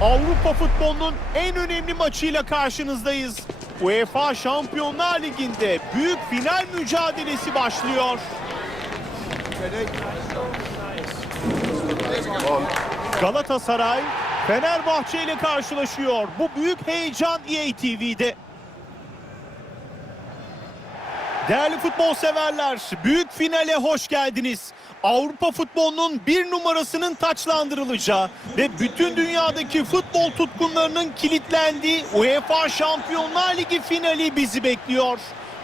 Avrupa futbolunun en önemli maçıyla karşınızdayız. UEFA Şampiyonlar Ligi'nde büyük final mücadelesi başlıyor. Galatasaray Fenerbahçe ile karşılaşıyor. Bu büyük heyecan EA TV'de. Değerli futbol severler, büyük finale hoş geldiniz. Avrupa futbolunun bir numarasının taçlandırılacağı ve bütün dünyadaki futbol tutkunlarının kilitlendiği UEFA Şampiyonlar Ligi finali bizi bekliyor.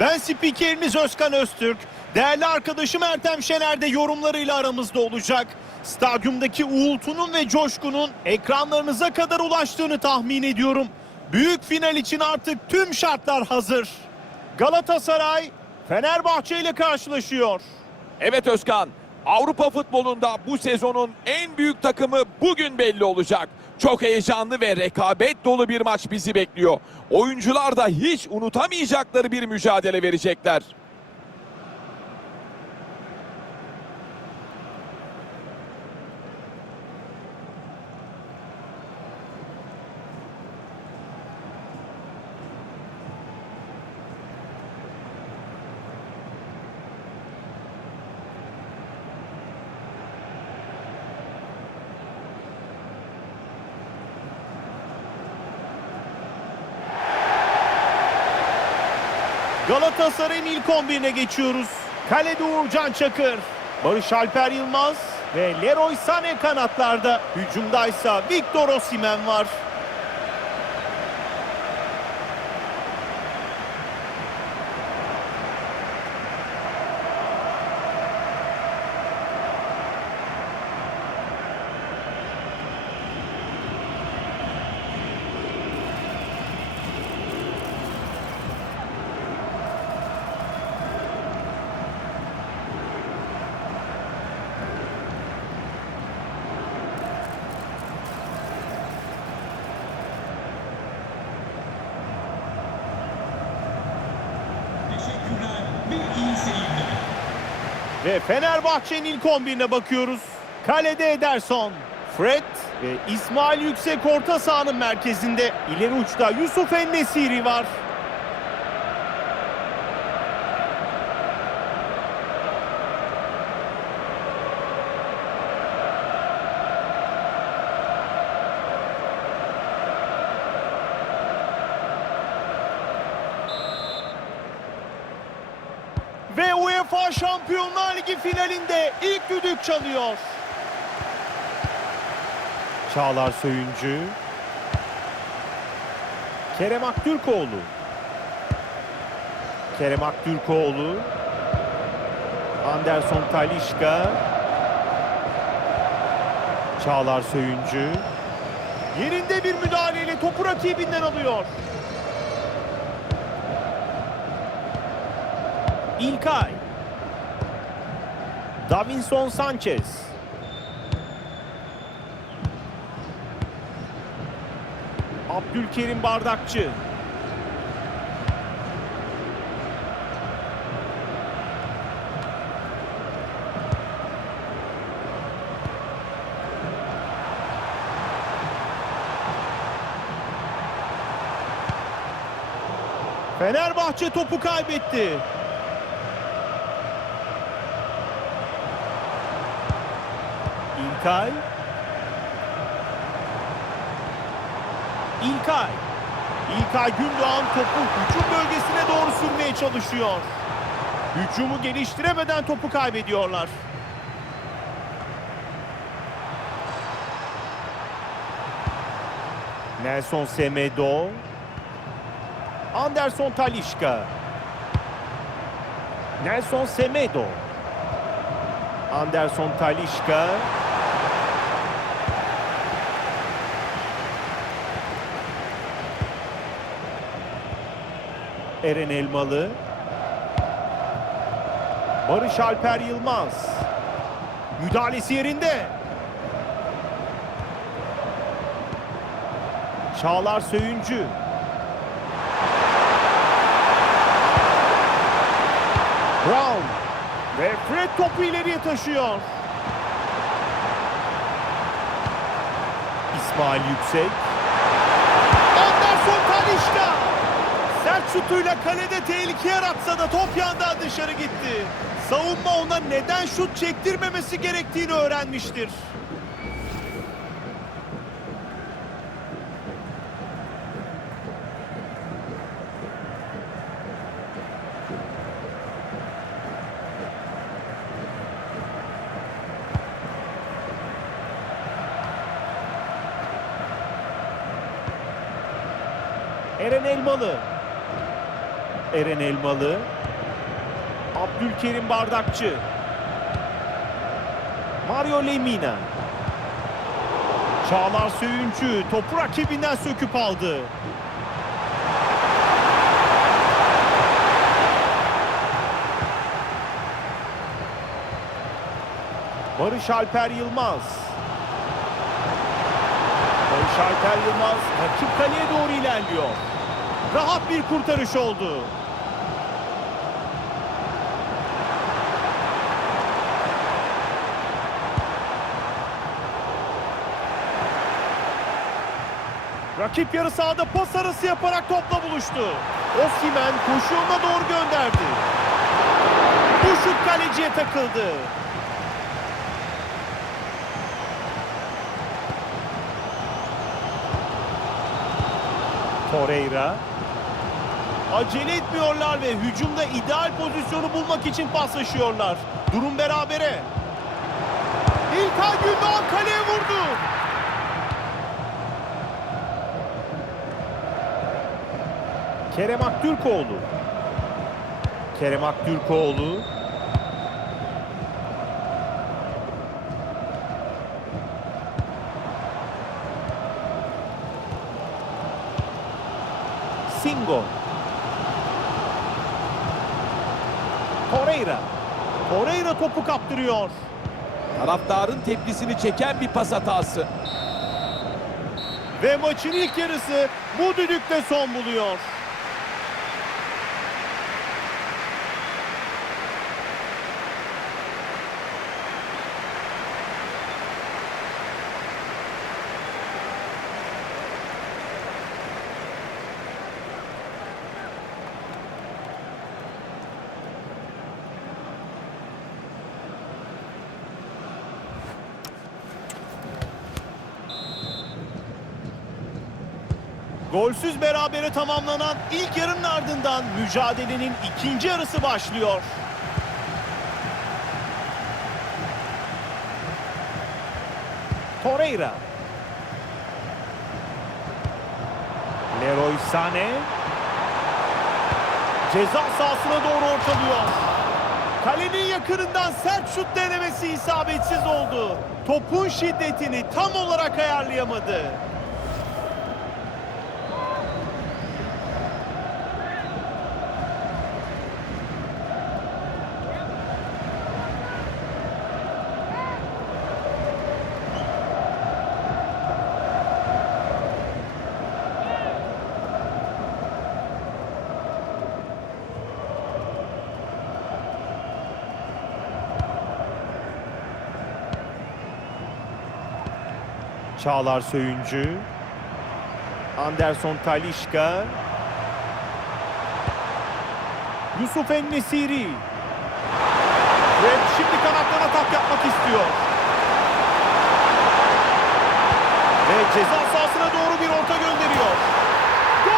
Ben spikeriniz Özkan Öztürk. Değerli arkadaşım Ertem Şener de yorumlarıyla aramızda olacak. Stadyumdaki uğultunun ve coşkunun ekranlarınıza kadar ulaştığını tahmin ediyorum. Büyük final için artık tüm şartlar hazır. Galatasaray Fenerbahçe ile karşılaşıyor. Evet Özkan, Avrupa futbolunda bu sezonun en büyük takımı bugün belli olacak. Çok heyecanlı ve rekabet dolu bir maç bizi bekliyor. Oyuncular da hiç unutamayacakları bir mücadele verecekler. Galatasaray'ın ilk 11'ine geçiyoruz. Kalede Uğurcan Çakır, Barış Alper Yılmaz ve Leroy Sané kanatlarda. Hücumdaysa Victor Osimhen var. Ve Fenerbahçe'nin ilk 11'ine bakıyoruz. Kalede Ederson, Fred ve İsmail Yüksek orta sahanın merkezinde. İleri uçta Yusuf Ennesiri var. Ve UEFA Şampiyonlar Ligi finalinde ilk düdük çalıyor. Çağlar Söyüncü. Kerem Aktürkoğlu. Kerem Aktürkoğlu. Anderson Talişka. Çağlar Söyüncü. Yerinde bir müdahaleyle topu rakibinden alıyor. İlkay. Davinson Sanchez. Abdülkerim Bardakçı. Fenerbahçe topu kaybetti. İlkay. İlkay. İlkay Gündoğan topu hücum bölgesine doğru sürmeye çalışıyor. Hücumu geliştiremeden topu kaybediyorlar. Nelson Semedo. Anderson Talişka. Nelson Semedo. Anderson Talişka. Eren Elmalı. Barış Alper Yılmaz. Müdahalesi yerinde. Çağlar Söyüncü. Brown ve Fred topu ileriye taşıyor. İsmail Yüksek. Anderson Talişka. Şutuyla kalede tehlike yaratsa da top yandan dışarı gitti. Savunma ona neden şut çektirmemesi gerektiğini öğrenmiştir. Eren Elmalı. Eren Elmalı. Abdülkerim Bardakçı. Mario Lemina. Çağlar Söyüncü topu rakibinden söküp aldı. Barış Alper Yılmaz. Barış Alper Yılmaz rakip kaleye doğru ilerliyor. Rahat bir kurtarış oldu. Rakip yarı sahada pas arası yaparak topla buluştu. Osimhen koşu yoluna doğru gönderdi. Bu şut kaleciye takıldı. Torreira. Acele etmiyorlar ve hücumda ideal pozisyonu bulmak için paslaşıyorlar. Durum berabere. İlkay Gündoğan kaleye vurdu. Kerem Aktürkoğlu. Kerem Aktürkoğlu. Singo. Torreira. Torreira topu kaptırıyor. Taraftarın tepkisini çeken bir pas hatası. Ve maçın ilk yarısı bu düdükle son buluyor. Golsüz berabere tamamlanan ilk yarının ardından mücadelenin ikinci yarısı başlıyor. Torreira. Leroy Sané. Ceza sahasına doğru ortalıyor. Kalenin yakınından sert şut denemesi isabetsiz oldu. Topun şiddetini tam olarak ayarlayamadı. Çağlar Söyüncü. Anderson Talişka. Yusuf Ennesiri. Fred şimdi kanattan atak yapmak istiyor. Ve ceza sahasına doğru bir orta gönderiyor. Gol!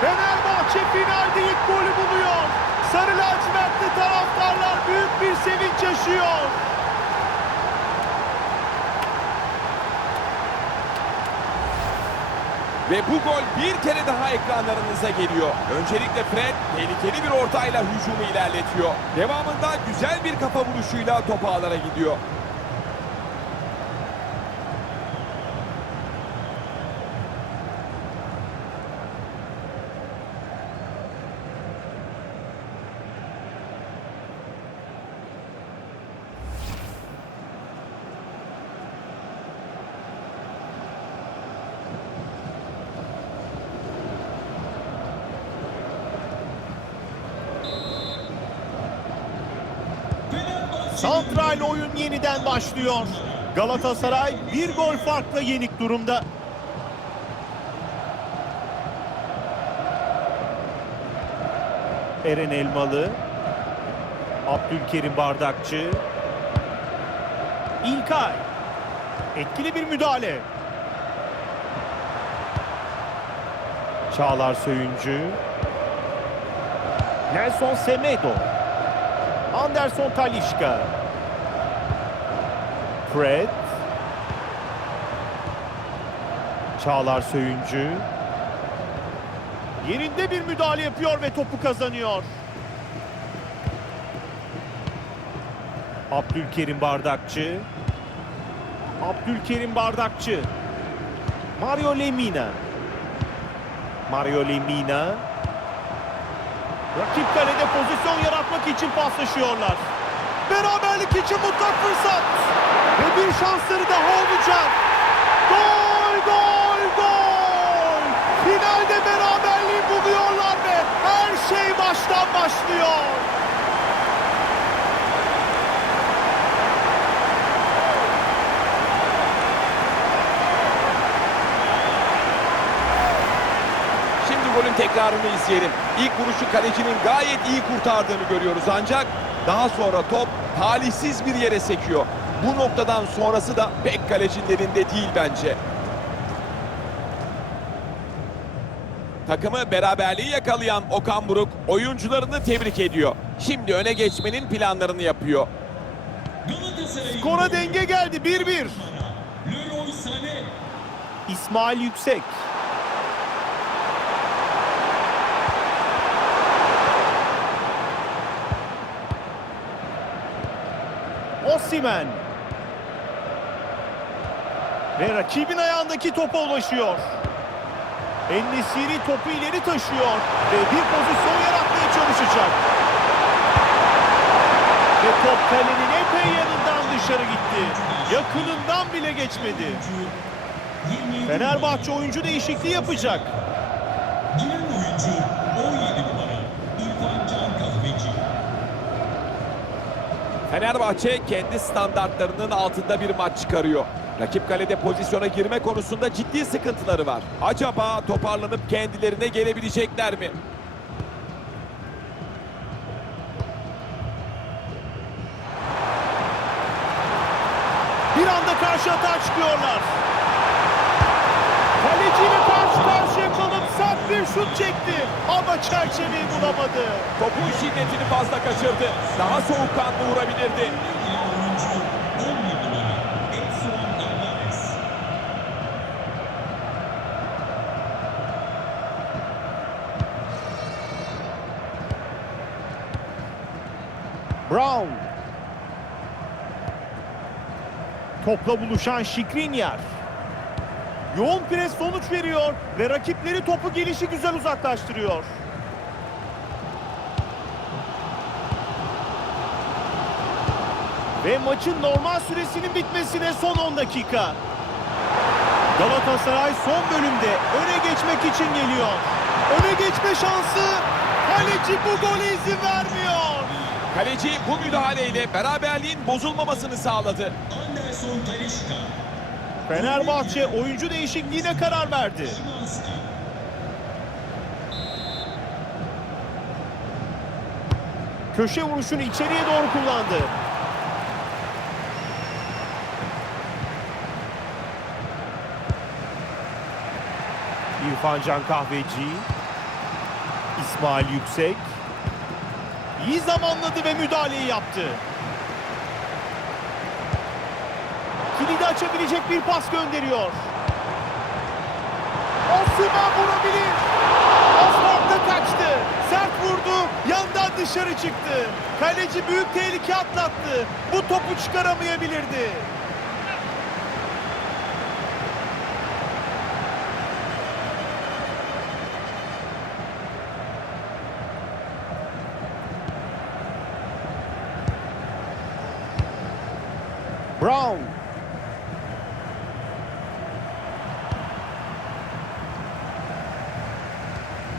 Fenerbahçe finalde ilk golü buluyor. Sarı lacivertli taraftarlar büyük bir sevinç yaşıyor. Ve bu gol bir kere daha ekranlarınıza geliyor. Öncelikle Fred tehlikeli bir ortayla hücumu ilerletiyor. Devamında güzel bir kafa vuruşuyla top ağlara gidiyor. Santral oyun yeniden başlıyor. Galatasaray bir gol farkla yenik durumda. Eren Elmalı. Abdülkerim Bardakçı. İlkay. Etkili bir müdahale. Çağlar Söyüncü. Nelson Semedo. Anderson Talişka. Fred. Çağlar Söyüncü. Yerinde bir müdahale yapıyor ve topu kazanıyor. Abdülkerim Bardakçı. Abdülkerim Bardakçı. Mario Lemina. Mario Lemina. Rakip kalede pozisyon yaratmak için paslaşıyorlar. Beraberlik için mutlak fırsat. Ve bir şansları daha olacak. Gol, gol, gol. Finalde beraberliği buluyorlar ve her şey baştan başlıyor. Şimdi golün tekrarını izleyelim. İlk vuruşu kalecinin gayet iyi kurtardığını görüyoruz ancak daha sonra top talihsiz bir yere sekiyor. Bu noktadan sonrası da pek kalecinin elinde değil bence. Takımı beraberliği yakalayan Okan Buruk oyuncularını tebrik ediyor. Şimdi öne geçmenin planlarını yapıyor. Skora denge geldi 1-1. Leroy Sané. İsmail Yüksek. Osimhen. Ve rakibin ayağındaki topa ulaşıyor. Ennesiri topu ileri taşıyor ve bir pozisyon yaratmaya çalışacak. Ve top kalenin epey yanından dışarı gitti. Yakınından bile geçmedi. 27 Fenerbahçe oyuncu değişikliği yapacak. Giren oyuncu 17 numara İrfan Can Kahveci. Fenerbahçe kendi standartlarının altında bir maç çıkarıyor. Rakip kalede pozisyona girme konusunda ciddi sıkıntıları var. Acaba toparlanıp kendilerine gelebilecekler mi? Bir anda karşı atağa çıkıyorlar. Kaleciyle bir şut çekti. Ama çerçeveyi bulamadı. Topun şiddetini fazla kaçırdı. Daha soğukkanlı vurabilirdi. Giren oyuncu 11 numara Edson Alvarez. Brown. Topla buluşan Şikrinyar. Yoğun pres sonuç veriyor ve rakipleri topu gelişi güzel uzaklaştırıyor. Ve maçın normal süresinin bitmesine son 10 dakika. Galatasaray son bölümde öne geçmek için geliyor. Öne geçme şansı kaleci bu gole izin vermiyor. Kaleci bu müdahaleyle beraberliğin bozulmamasını sağladı. Anderson Talişka. Fenerbahçe oyuncu değişikliğine karar verdi. Köşe vuruşunu içeriye doğru kullandı. İrfan Can Kahveci. İsmail Yüksek. İyi zamanladı ve müdahaleyi yaptı. Açabilecek bir pas gönderiyor. Osimhen vurabilir. Asfaltta kaçtı. Sert vurdu. Yandan dışarı çıktı. Kaleci büyük tehlike atlattı. Bu topu çıkaramayabilirdi. Brown.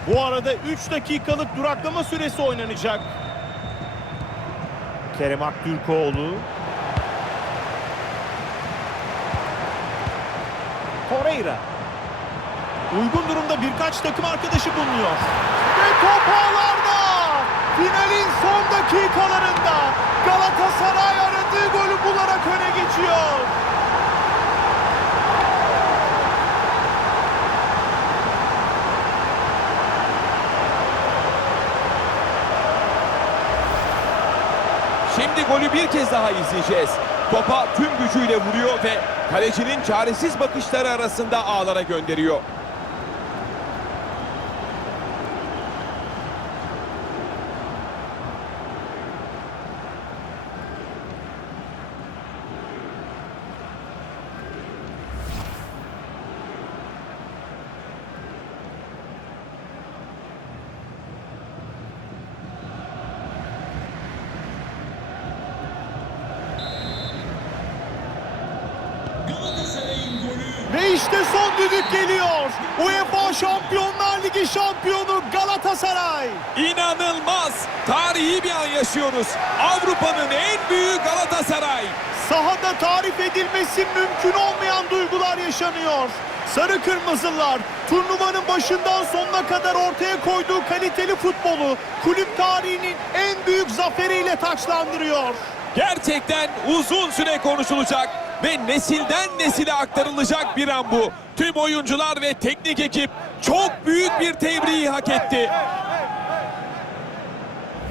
Bu arada 3 dakikalık duraklama süresi oynanacak. Kerem Aktürkoğlu. Torreira. Uygun durumda birkaç takım arkadaşı bulunuyor. Ve top ağlarda. Finalin son dakikalarında Galatasaray aradığı golü bularak öne geçiyor. Şimdi golü bir kez daha izleyeceğiz. Topa tüm gücüyle vuruyor ve kalecinin çaresiz bakışları arasında ağlara gönderiyor. Galatasaray'ın golü Ve işte son düdük geliyor. UEFA Şampiyonlar Ligi şampiyonu Galatasaray. İnanılmaz! Tarihi bir an yaşıyoruz. Avrupa'nın en büyük Galatasaray. Sahada tarif edilmesi mümkün olmayan duygular yaşanıyor. Sarı Kırmızılar turnuvanın başından sonuna kadar ortaya koyduğu kaliteli futbolu kulüp tarihinin en büyük zaferiyle taçlandırıyor. Gerçekten uzun süre konuşulacak ve nesilden nesile aktarılacak bir an bu. Tüm oyuncular ve teknik ekip çok büyük bir tebriği hak etti.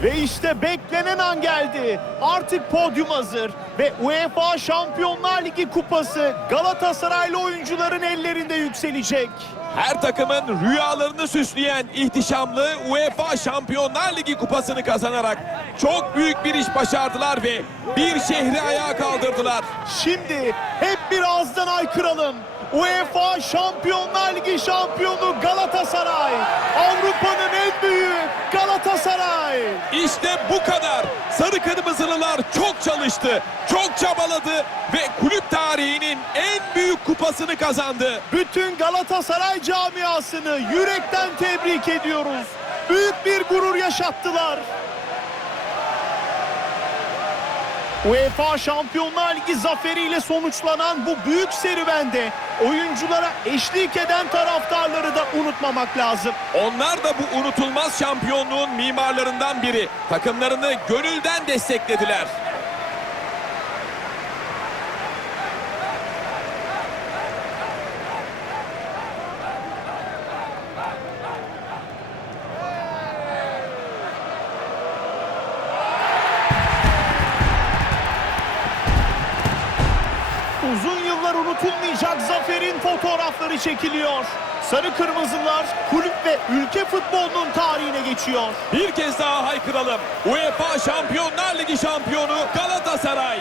Ve işte beklenen an geldi. Artık podyum hazır ve UEFA Şampiyonlar Ligi kupası Galatasaraylı oyuncuların ellerinde yükselecek. Her takımın rüyalarını süsleyen ihtişamlı UEFA Şampiyonlar Ligi kupasını kazanarak çok büyük bir iş başardılar ve bir şehri ayağa kaldırdılar. Şimdi hep bir ağızdan aykıralım. UEFA Şampiyonlar Ligi şampiyonu Galatasaray. Avrupa'nın en büyüğü Galatasaray. İşte bu kadar. Sarı Kırmızılılar çok çalıştı, çok çabaladı ve kulüp büyük kupasını kazandı. Bütün Galatasaray camiasını yürekten tebrik ediyoruz. Büyük bir gurur yaşattılar. UEFA Şampiyonlar Ligi zaferiyle sonuçlanan bu büyük serüvende oyunculara eşlik eden taraftarları da unutmamak lazım. Onlar da bu unutulmaz şampiyonluğun mimarlarından biri. Takımlarını gönülden desteklediler. Fotoğrafları çekiliyor. Sarı Kırmızılar kulüp ve ülke futbolunun tarihine geçiyor. Bir kez daha haykıralım. UEFA Şampiyonlar Ligi şampiyonu Galatasaray.